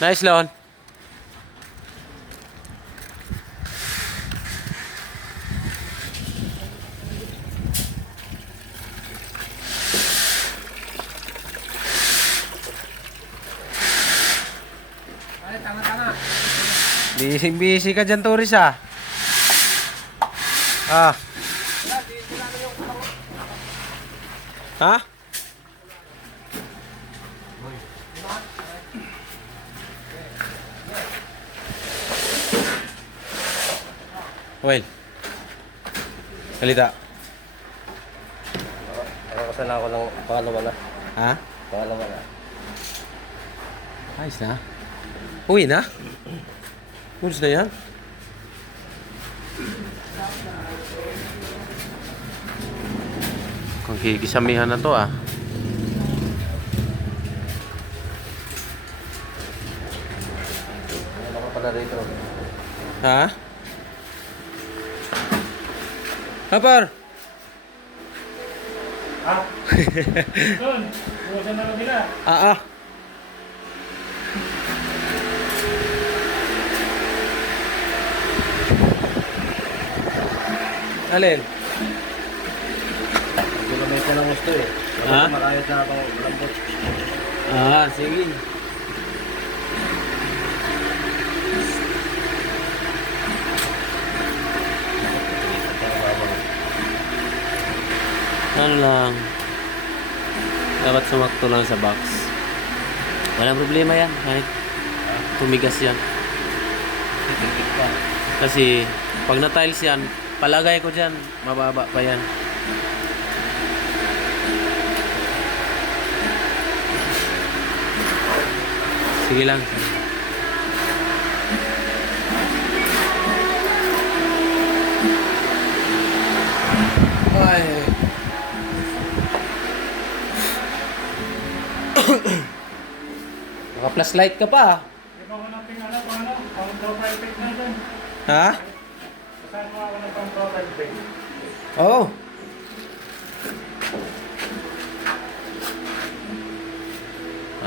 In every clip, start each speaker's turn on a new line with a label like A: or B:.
A: Nice, Lon.
B: Ay, tama, tama.
A: Busy, busy ka dyan, Toris, ah. Ah. Ha? Well. Kalita.
B: Nakakasan ako ng pangalawa na.
A: Ha?
B: Pangalawa na.
A: Ayos na. Uwi na? Goods na yan? Kung kikisamihan na to ah.
B: Ano ka pala rito?
A: Ha? Kapar!
C: Doon, buwasan na kabila.
A: Ah ah. Alin?
B: Hindi ko may ng gusto eh.
A: Ha?
B: Makayot na ako.
A: Ah, sige. Ano lang. Dapat sumakto lang sa box. Walang problema yan. Kahit tumigas yan. Kasi pag na-tiles yan, palagay ko dyan, mababa pa yan. Sige lang. Naka-plus light ka pa.
C: Hindi ko natin ano, pang ano, pang profile pic na doon.
A: Ha?
C: Saan mo ako ng pang profile pic?
A: Oo.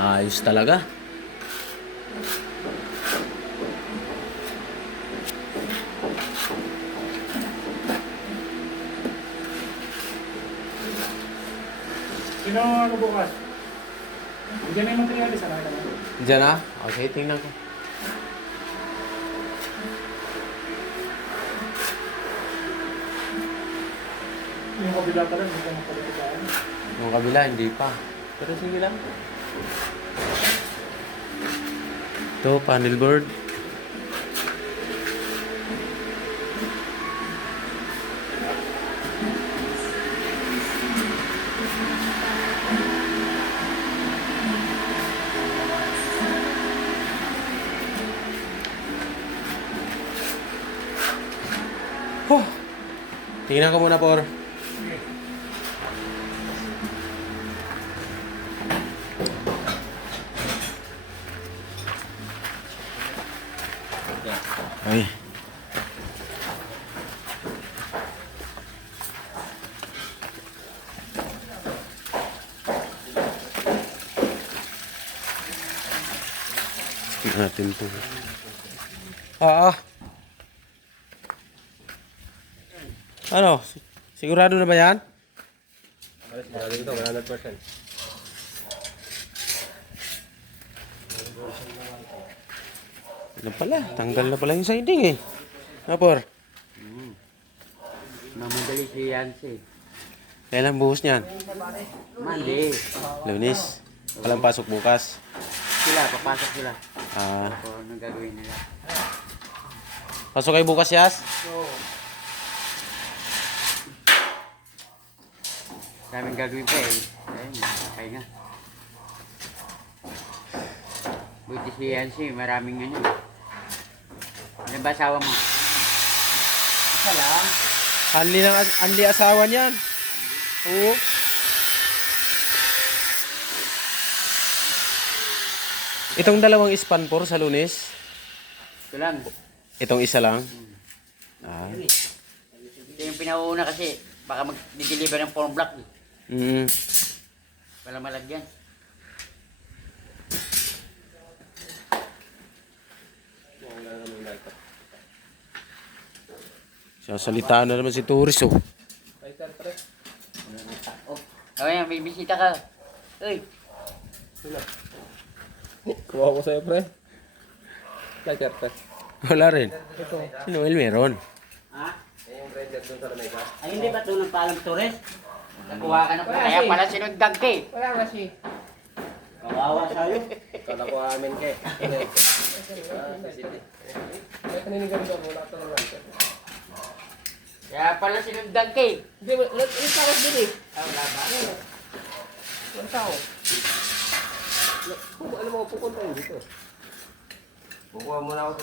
A: Ayos talaga.
C: Sino ang ano bukas? Yung materialis, ano ka na?
A: Diyan na? Okay, tingnan ko.
C: Yung kabila pala, hindi ko napalitaan.
A: Yung kabila, hindi pa. Pero sige lang. Ito, panel board. Tingnan ko muna, por. Ay. Tingnan natin po. Ah, ah. Ano? Si- Sigurado na ba yan?
B: Dito, 100%.
A: Ano pala? Tanggal na pala yung siding eh. Napor.
D: Mamadali si Yancy.
A: Kailan buhos niyan?
D: Monday.
A: Lunes. Walang pasok bukas.
D: Sila, papasok sila.
A: Ah,
D: anong gagawin nila.
A: pasok kayo bukas, Yas?
D: Daming gagawin pa eh. Ayun, nakakay nga. Buti si Yancy, maraming ano. Ano ba asawa mo? Isa lang.
A: Anli ng anli asawa niyan. Oo. Itong dalawang ispan por sa lunes.
D: Ito lang.
A: Itong isa lang. Ah.
D: Ito yung pinauuna kasi baka mag-deliver ng form block. eh.
A: Mm.
D: Wala malagyan.
B: Wala na naman ito.
A: Sasalitaan na naman si Tourist oh.
D: Oh, oh yan, may bisita ka. Uy,
B: Sino? Kuha ko sa'yo, pre. Lighter, pre.
A: Wala rin. Si Noel meron.
D: ha?
B: Eh, yung grinder doon sa lamay ka.
D: Ay, hindi ba ito ng palang tures? Nakuha ka na po. Kaya pala sinundag ka eh.
B: Wala nga si.
D: Kawawa sa'yo.
B: Kala ko amin ke. Ah, sisili. May kaninigan ko, wala ka lang.
D: Kaya pala sinundag ka eh.
B: Hindi, wala ka din eh.
D: Ah, wala ba?
B: Wala tao. Alam mo, pupunta yun dito. Kukuha muna ako